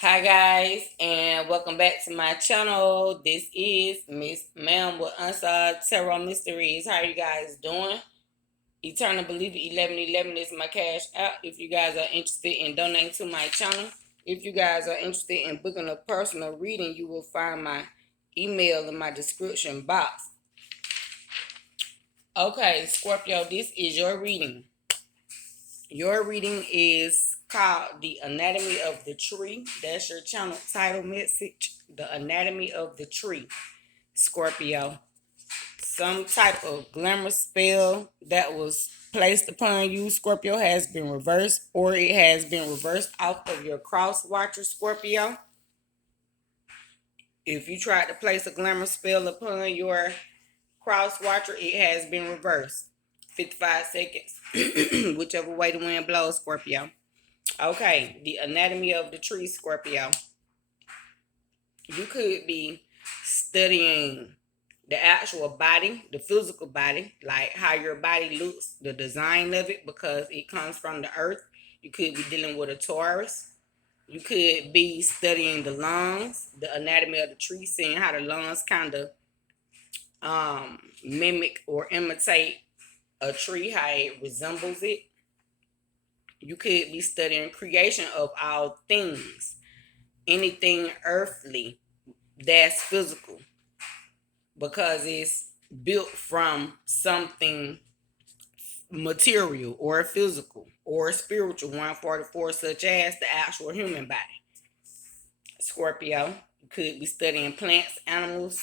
Hi guys, and welcome back to my channel. This is Miss Ma'am with Unsolved Tarot Mysteries. How are you guys doing? Eternal Believer 1111 is my cash out. If you guys are interested in donating to my channel, if you guys are interested in booking a personal reading, you will find my email in my description box. Okay, Scorpio, this is your reading. Your reading is called The Anatomy of the Tree. That's your channel title message. The Anatomy of the Tree, Scorpio. Some type of glamour spell that was placed upon you, Scorpio, has been reversed, or it has been reversed off of your cross watcher, Scorpio. If you tried to place a glamour spell upon your cross watcher, it has been reversed. 55 seconds, whichever way the wind blows, Scorpio. Okay, the anatomy of the tree, Scorpio. You could be studying the actual body, the physical body, like how your body looks, the design of it, because it comes from the earth. You could be dealing with a Taurus. You could be studying the lungs, the anatomy of the tree, seeing how the lungs kind of mimic or imitate a tree, how it resembles it. You could be studying creation of all things, anything earthly that's physical, because it's built from something material or physical or spiritual, 144, such as the actual human body. Scorpio, you could be studying plants, animals,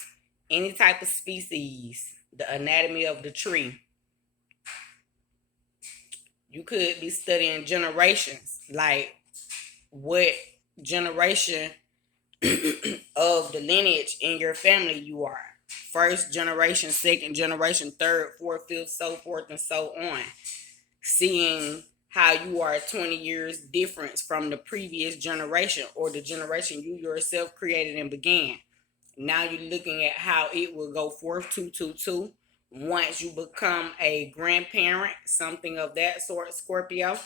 any type of species, the anatomy of the tree. You could be studying generations, like what generation of the lineage in your family you are. First generation, second generation, third, fourth, fifth, so forth and so on. Seeing how you are 20 years difference from the previous generation, or the generation you yourself created and began. Now you're looking at how it will go forth, 222, once you become a grandparent, something of that sort, Scorpio.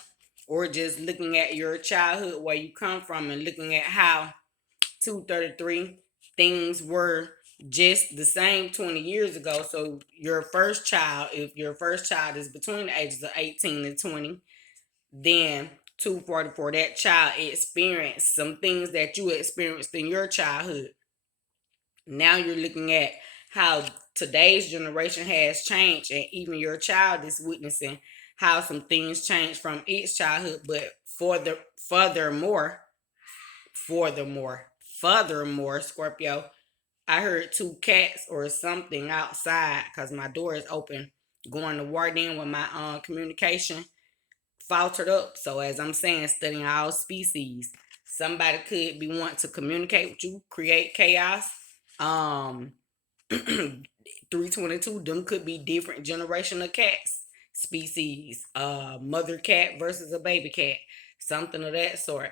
Or just looking at your childhood, where you come from, and looking at how 233 things were just the same 20 years ago. So your first child, if your first child is between the ages of 18 and 20, then 244, that child experienced some things that you experienced in your childhood. Now you're looking at how today's generation has changed, and even your child is witnessing how some things changed from its childhood. But furthermore, furthermore, Scorpio, I heard two cats or something outside, because my door is open, going to war. Then when my communication faltered up. So as I'm saying, studying all species, somebody could be wanting to communicate with you, create chaos. Um 322, them could be different generation of cats, species, mother cat versus a baby cat, something of that sort.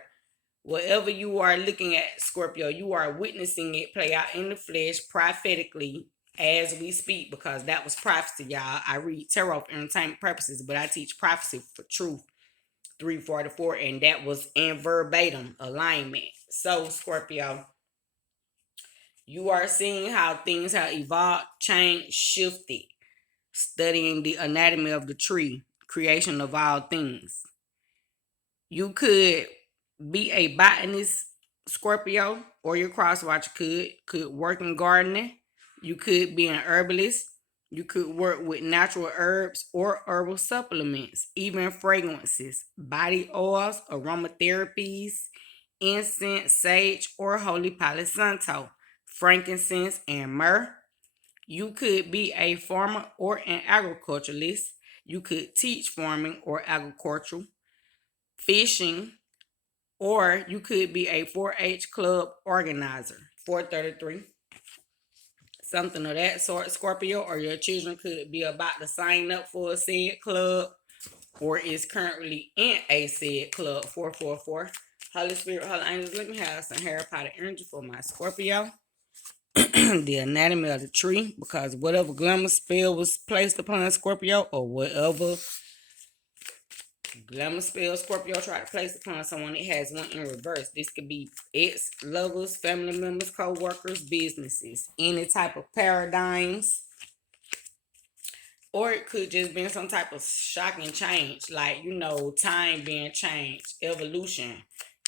Whatever you are looking at, Scorpio, you are witnessing it play out in the flesh prophetically as we speak, because that was prophecy, y'all. I read tarot for entertainment purposes, but I teach prophecy for truth, 344, and that was in verbatim alignment. So, Scorpio, you are seeing how things have evolved, changed, shifted, studying the anatomy of the tree, creation of all things. You could be a botanist, Scorpio, or your cross watcher could work in gardening. You could be an herbalist. You could work with natural herbs or herbal supplements, even fragrances, body oils, aromatherapies, incense, sage, or holy palo santo, frankincense, and myrrh. You could be a farmer or an agriculturalist. You could teach farming or agricultural, fishing, or you could be a 4-H club organizer. 433. Something of that sort, Scorpio, or your children could be about to sign up for a said club, or is currently in a said club. 444. Holy Spirit, Holy Angels, let me have some Harry Potter energy for my Scorpio. The anatomy of the tree, because whatever glamour spell was placed upon Scorpio, or whatever Glamour spell Scorpio try to place upon someone. It has one in reverse. This could be ex lovers, family members, co-workers, businesses, any type of paradigms. Or it could just be some type of shocking change, like, time being changed, evolution,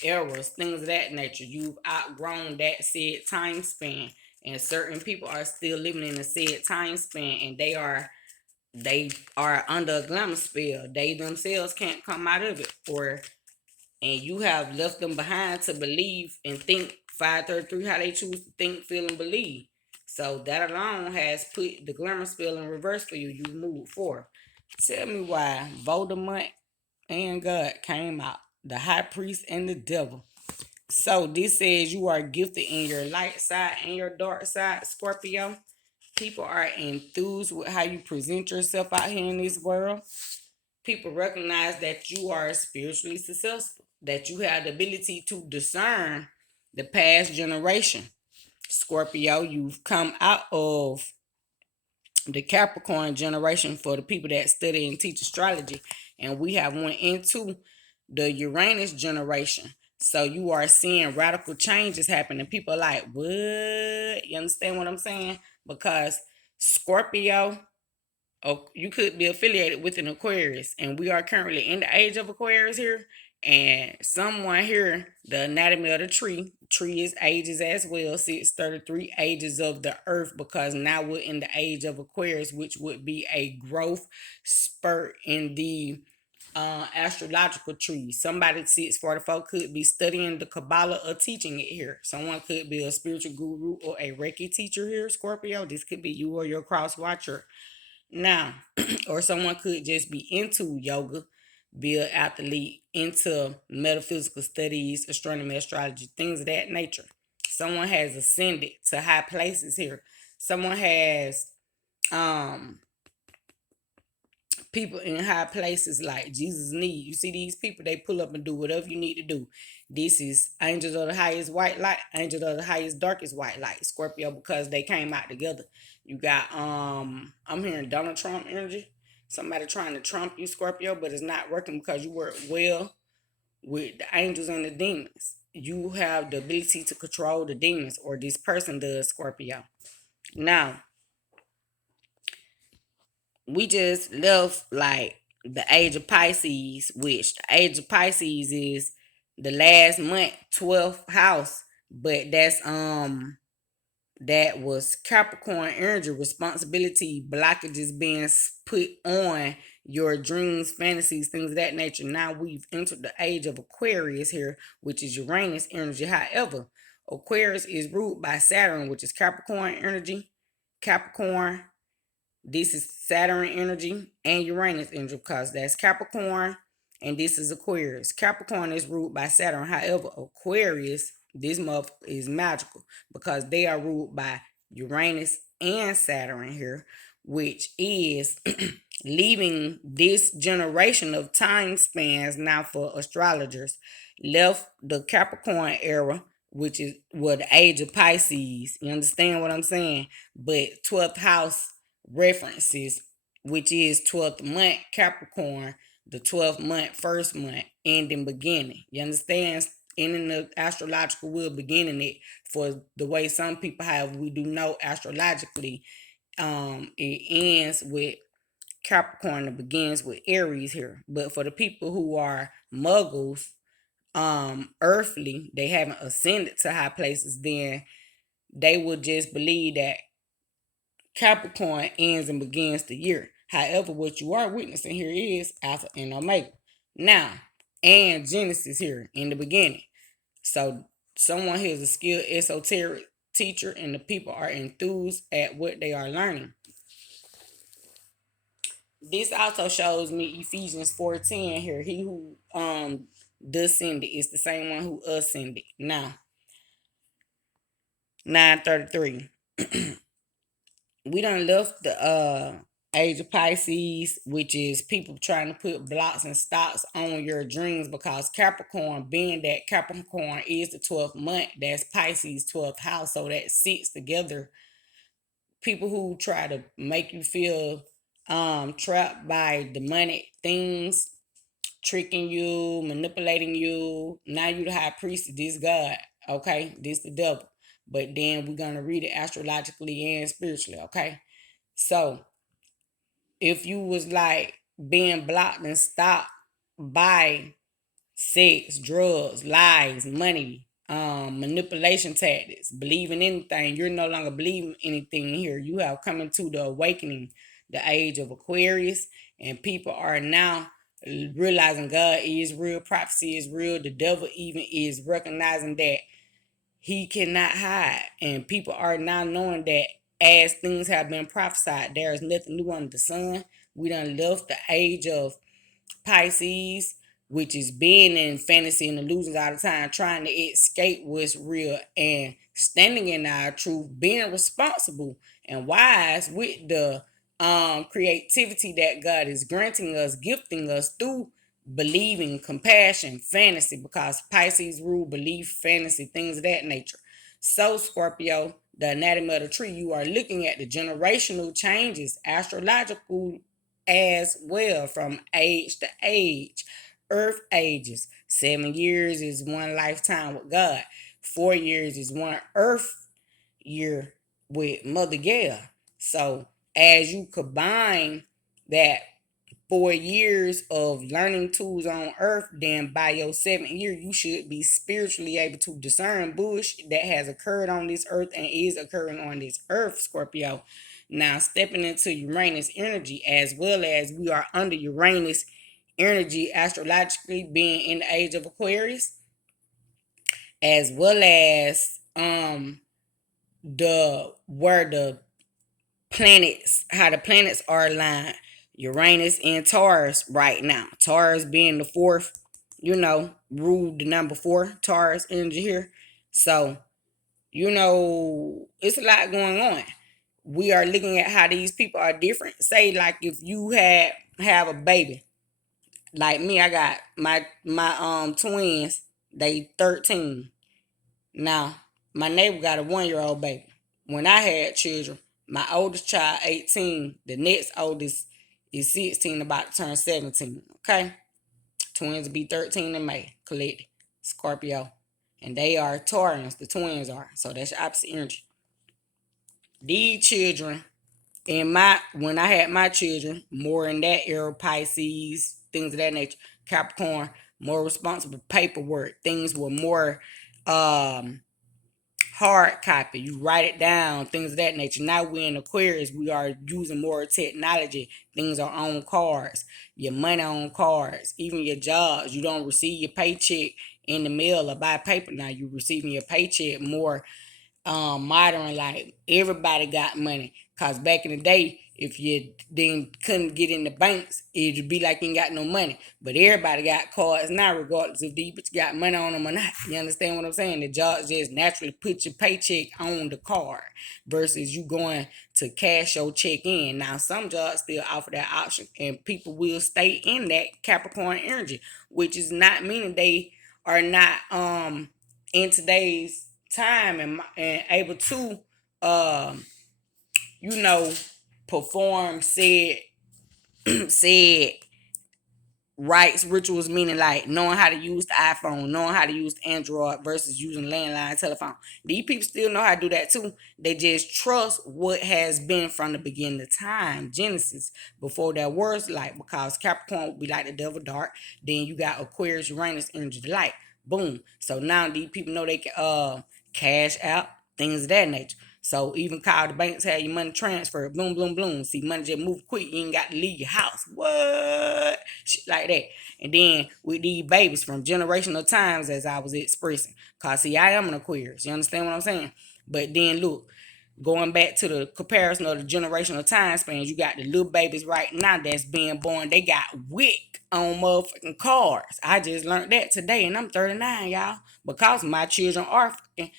eras, things of that nature. You've outgrown that said time span, and certain people are still living in a said time span, and they are under a glamour spell. They themselves can't come out of it, and you have left them behind to believe and think 533 how they choose to think, feel, and believe. So that alone has put the glamour spell in reverse for you. You move forward. Tell me why Voldemort and God came out, the high priest and the devil. So this says you are gifted in your light side and your dark side, Scorpio. People are enthused with how you present yourself out here in this world. People recognize that you are spiritually successful, that you have the ability to discern the past generation. Scorpio, you've come out of the Capricorn generation for the people that study and teach astrology, and we have went into the Uranus generation. So you are seeing radical changes happening. People are like, what? You understand what I'm saying? Because Scorpio, oh, you could be affiliated with an Aquarius, and we are currently in the age of Aquarius here. And someone here, the anatomy of the tree is ages as well, 633 ages of the earth, because now we're in the age of Aquarius, which would be a growth spurt in the astrological tree. Somebody 644 could be studying the Kabbalah or teaching it here. Someone could be a spiritual guru or a Reiki teacher here, Scorpio. This could be you or your cross watcher now. Or someone could just be into yoga, be an athlete, into metaphysical studies, astronomy, astrology, things of that nature. Someone has ascended to high places here. Someone has um people in high places like Jesus need. You see these people, they pull up and do whatever you need to do. This is angels of the highest white light, angels of the highest darkest white light, Scorpio, because they came out together. You got I'm hearing Donald Trump energy. Somebody trying to trump you, Scorpio, but it's not working because you work well with the angels and the demons. You have the ability to control the demons, or this person does, Scorpio. Now, we just left like the age of Pisces, which the age of Pisces is the last month, 12th house. But that was Capricorn energy, responsibility, blockages being put on your dreams, fantasies, things of that nature. Now we've entered the age of Aquarius here, which is Uranus energy. However, Aquarius is ruled by Saturn, which is Capricorn energy. Capricorn, this is Saturn energy and Uranus energy, because that's Capricorn and this is Aquarius. Capricorn is ruled by Saturn. However, Aquarius, this month is magical because they are ruled by Uranus and Saturn here, which is leaving this generation of time spans now for astrologers. Left the Capricorn era, which is the age of Pisces. You understand what I'm saying? But 12th house references, which is 12th month Capricorn, the 12th month, first month, ending, beginning. You understand? Ending the astrological wheel, beginning it. For the way some people have, we do know astrologically, it ends with Capricorn, it begins with Aries here. But for the people who are muggles, earthly, they haven't ascended to high places, then they would just believe that Capricorn ends and begins the year. However, what you are witnessing here is Alpha and Omega. Now, and Genesis here in the beginning. So someone here is a skilled esoteric teacher, and the people are enthused at what they are learning. This also shows me Ephesians 4:10 here. He who descended is the same one who ascended. Now, 933. We done left the age of Pisces, which is people trying to put blocks and stops on your dreams, because Capricorn, being that Capricorn is the 12th month, that's Pisces 12th house, so that sits together. People who try to make you feel trapped by demonic things, tricking you, manipulating you. Now you the high priest of this God. Okay, this the devil. But then we're gonna read it astrologically and spiritually. Okay, so if you was like being blocked and stopped by sex, drugs, lies, money, manipulation tactics, believing anything, you're no longer believing anything here. You have come into the awakening, the age of Aquarius, and people are now realizing God is real, prophecy is real, the devil even is recognizing that he cannot hide. And people are now knowing that as things have been prophesied, there is nothing new under the sun. We done left the age of Pisces, which is being in fantasy and illusions all the time, trying to escape what's real and standing in our truth, being responsible and wise with the creativity that God is granting us, gifting us through believing, compassion, fantasy, because Pisces rule belief, fantasy, things of that nature. So, Scorpio, the anatomy of the tree, you are looking at the generational changes, astrological as well, from age to age. Earth ages. 7 years is one lifetime with God. 4 years is one earth year with Mother Gaia. So as you combine that 4 years of learning tools on earth, then by your 7th year, you should be spiritually able to discern bush that has occurred on this earth and is occurring on this earth, Scorpio. Now, stepping into Uranus energy, as well as we are under Uranus energy astrologically, being in the age of Aquarius, as well as the where the planets, how the planets are aligned. Uranus and Taurus right now. Taurus being the fourth, ruled the number four, Taurus energy here. So, it's a lot going on. We are looking at how these people are different. Say, like, if you have a baby, like me, I got my twins, they 13. Now, my neighbor got a 1-year-old baby. When I had children, my oldest child 18, the next oldest is 16, about to turn 17. Okay? Twins will be 13 in May, collected. Scorpio. And they are Taurans, the twins are. So that's opposite energy. These children, when I had my children, more in that era, Pisces, things of that nature, Capricorn, more responsible paperwork. Things were more hard copy. You write it down, things of that nature. Now we're in Aquarius. We are using more technology. Things are on cards. Your money on cards. Even your jobs. You don't receive your paycheck in the mail or by paper now. You're receiving your paycheck more modern. Like, everybody got money. Cause back in the day, if you then couldn't get in the banks, it'd be like you ain't got no money. But everybody got cards now, regardless if these bitch got money on them or not. You understand what I'm saying? The jobs just naturally put your paycheck on the card versus you going to cash your check in. Now some jobs still offer that option, and people will stay in that Capricorn energy, which is not meaning they are not in today's time and able to um you know perform said rites, rituals, meaning like knowing how to use the iPhone, knowing how to use the Android versus using landline telephone. These people still know how to do that too. They just trust what has been from the beginning of time, Genesis, before that was light, because Capricorn would be like the devil dark. Then you got Aquarius, Uranus, energy, the light. Boom. So now these people know they can cash out, things of that nature. So even call the banks, have your money transferred. Boom, boom, boom. See, money just move quick. You ain't got to leave your house. What? Shit like that. And then with these babies from generational times, as I was expressing. Because, see, I am an Aquarius. You understand what I'm saying? But then, look, going back to the comparison of the generational time spans, you got the little babies right now that's being born. They got wick on motherfucking cars. I just learned that today, and I'm 39, y'all. Because my children are fucking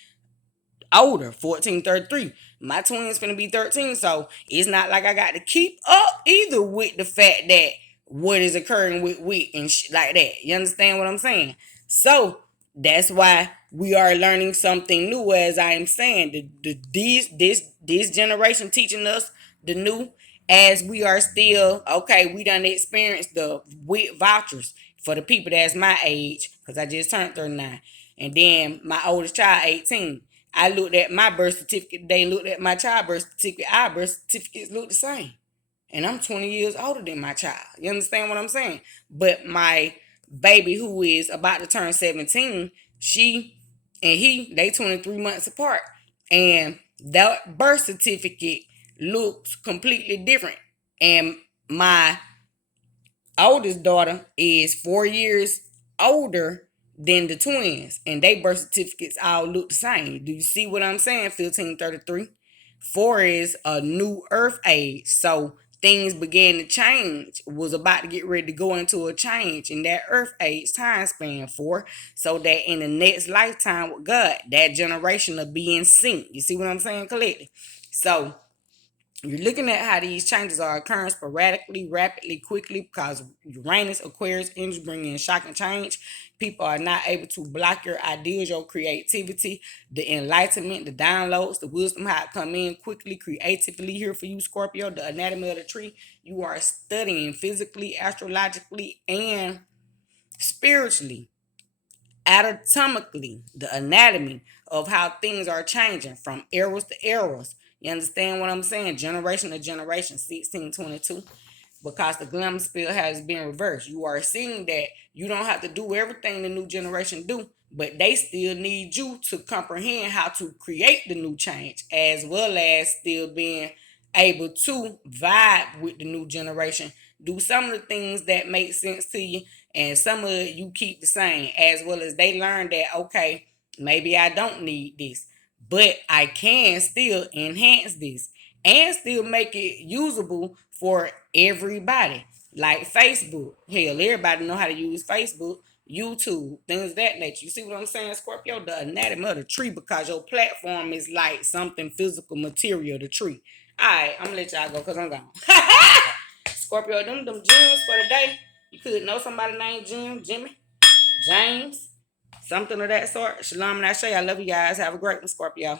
older, 14, 33. My twins finna be 13, so it's not like I got to keep up either with the fact that what is occurring with wheat and shit like that. You understand what I'm saying? So that's why we are learning something new, as I am saying. This generation teaching us the new, as we are still okay. We done experienced the WIC vouchers. for the people that's my age, because I just turned 39. And then my oldest child, 18. I looked at my birth certificate. They looked at my child birth certificate. Our birth certificates look the same. And I'm 20 years older than my child. You understand what I'm saying? But my baby, who is about to turn 17, she and they 23 months apart. And that birth certificate looks completely different. And my oldest daughter is 4 years older than the twins, and they birth certificates all look the same. Do you see what I'm saying? 1533. 4 is a new earth age. So things began to change, was about to get ready to go into a change in that earth age time span for, so that in the next lifetime with God, that generation will be in sync. You see what I'm saying, collectively? So you're looking at how these changes are occurring sporadically, rapidly, quickly, because Uranus, Aquarius, energy bringing in shock and change. People are not able to block your ideas, your creativity, the enlightenment, the downloads, the wisdom, how it come in quickly, creatively here for you, Scorpio. The anatomy of the tree. You are studying physically, astrologically, and spiritually, anatomically, the anatomy of how things are changing from eras to eras. You understand what I'm saying? Generation to generation, 1622. Because the glamour spill has been reversed. You are seeing that you don't have to do everything the new generation do, but they still need you to comprehend how to create the new change, as well as still being able to vibe with the new generation. Do some of the things that make sense to you, and some of it you keep the same, as well as they learn that, okay, maybe I don't need this, but I can still enhance this and still make it usable for everybody. Like Facebook. Hell, everybody know how to use Facebook, YouTube, things of that nature. You see what I'm saying, Scorpio? The anatomy of the tree, because your platform is like something physical material, the tree. Alright, I'm gonna let y'all go because I'm gone. Scorpio, them gems for the day. You could know somebody named Jim, Jimmy, James, something of that sort. Shalom and Ashe. I love you guys. Have a great one, Scorpio.